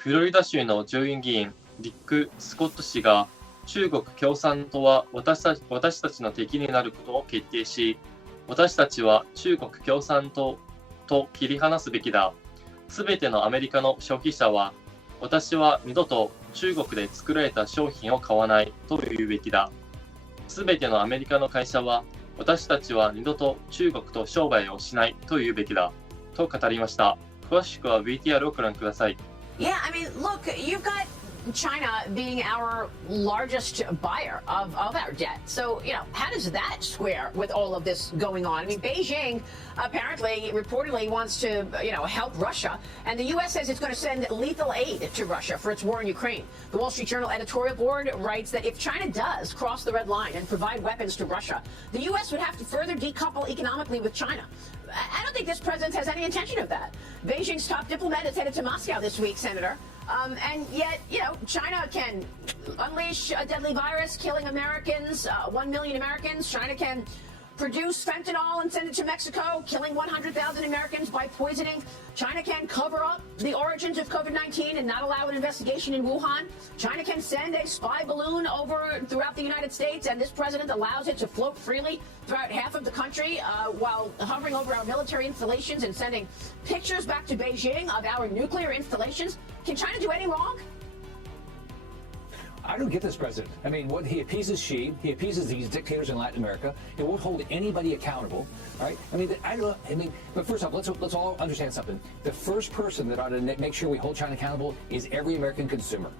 フロリダ州の上院議員リック・スコット氏が中国共産党は私たちの敵になることを決定し、私たちは中国共産党と切り離すべきだ。すべてのアメリカの消費者は、私は二度と中国で作られた商品を買わないと言うべきだ。すべてのアメリカの会社は、私たちは二度と中国と商売をしないと言うべきだ。と語りました。詳しくは VTR をご覧ください。Yeah, I mean, look, you've got China being our largest buyer of our debt. So, how does that square with all of this going on? I mean, Beijing apparently, reportedly wants to, help Russia. And the U.S. says it's going to send lethal aid to Russia for its war in Ukraine. The Wall Street Journal editorial board writes that if China does cross the red line and provide weapons to Russia, the U.S. would have to further decouple economically with China. I don't think this president has any intention of that. Beijing's top diplomat is headed to Moscow this week, Senator. And yet, China can unleash a deadly virus, killing Americans, 1 million Americans. China can produce fentanyl and send it to Mexico, killing 100,000 Americans by poisoning. China can cover up the origins of COVID-19 and not allow an investigation in Wuhan. China can send a spy balloon over throughout the United States, and this president allows it to float freely throughout half of the country while hovering over our military installations and sending pictures back to Beijing of our nuclear installations. Can China do any wrong? I don't get this president. I mean, what he appeases Xi, he appeases these dictators in Latin America. He won't hold anybody accountable. All right? I mean, but first off, let's all understand something. The first person that ought to make sure we hold China accountable is every American consumer.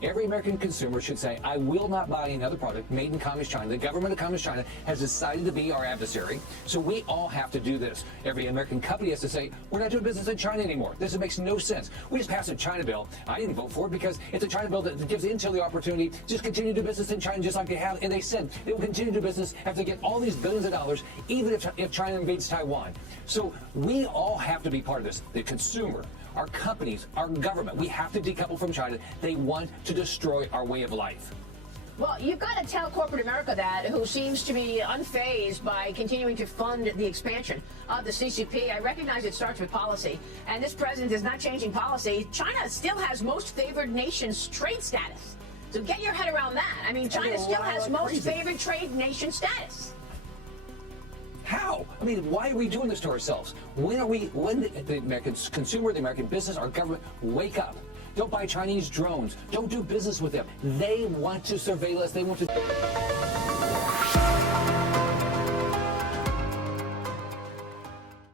Every American consumer should say, I will not buy another product made in Communist China. The government of Communist China has decided to be our adversary. So we all have to do this. Every American company has to say, we're not doing business in China anymore. This makes no sense. We just passed a China bill. I didn't vote for it because it's a China bill that gives Intel the opportunity to just continue to do business in China just like they have. And they said they will continue to do business after they get all these billions of dollars, even if China invades Taiwan. So we all have to be part of this. The consumer, our companies, our government, we have to decouple from China. They want to destroy our way of life. Well, you've got to tell corporate America that, who seems to be unfazed by continuing to fund the expansion of the CCP. I recognize it starts with policy, and this president is not changing policy. China still has most favored nations trade status. So get your head around that. I mean, China still has most favored trade nation status. How? I mean, why are we doing this to ourselves? When the American consumer, the American business, our government wake up? Don't buy Chinese drones. Don't do business with them. They want to surveil us. They want to...